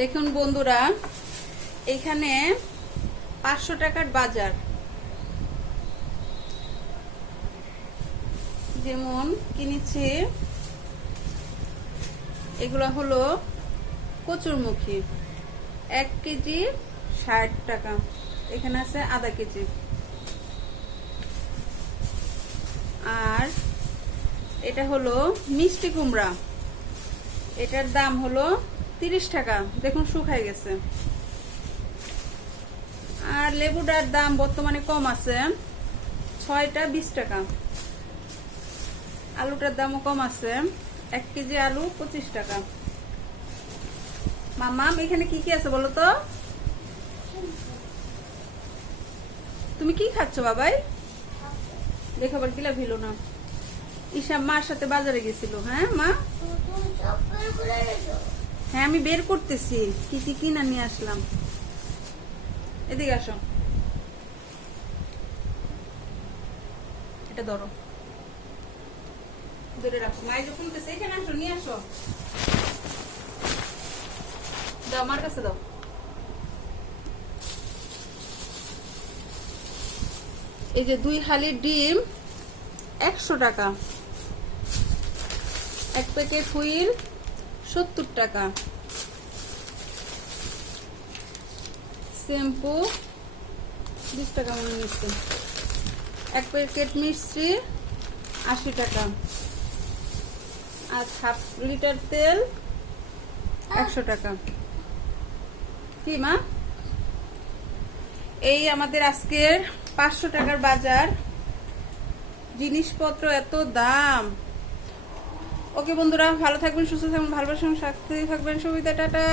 দেখুন বন্ধুরা, এখানে 500 টাকার বাজার। যেমন কিনেছি, এগুলো হলো কচুরমুখী, 1 কেজি 60 টাকা। এখানে আছে আধা কেজি। আর এটা হলো মিষ্টি কুমড়া, এটার দাম হলো 30 টাকা। দেখুন শুকায় গেছে। আর লেবুটার দাম বর্তমানে কম আছে, 6টা 20 টাকা। আলুটার দামও কম আছে, 1 কেজি আলু 25 টাকা। মামাম, এখানে কি কি আছে বলো তো? তুমি কি খাচ্ছ বাবাই? দেখো আবার গিলা ভিলো না। ঈশা মার সাথে বাজারে গেছিল। হ্যাঁ মা, হ্যাঁ আমি বের করতেছি কি কি কিনা নিয়ে আসলাম। এদিকে আসো, এটা ধরো, ধরে রাখো। মাই যখন খুলতেছে, এখানে আসো, নিয়ে আসো, দাও আমার কাছে দাও। এই যে 2 হালি ডিম 100 টাকা, 1 প্যাকেট হুইল 70 টাকা, শ্যাম্পু 20 টাকা মনে নিচ্ছে, 1 প্যাকেট মিষ্টি 80 টাকা, আর 1/2 লিটার তেল 100 টাকা। কি মা? এই আমাদের আজকের 500 টাকার বাজার। জিনিসপত্র এত দাম। ওকে বন্ধুরা, ভালো থাকবেন, সুস্থ থাকবেন, ভালোবাসার সাথে থাকবেন। সুবিধা, টাটা।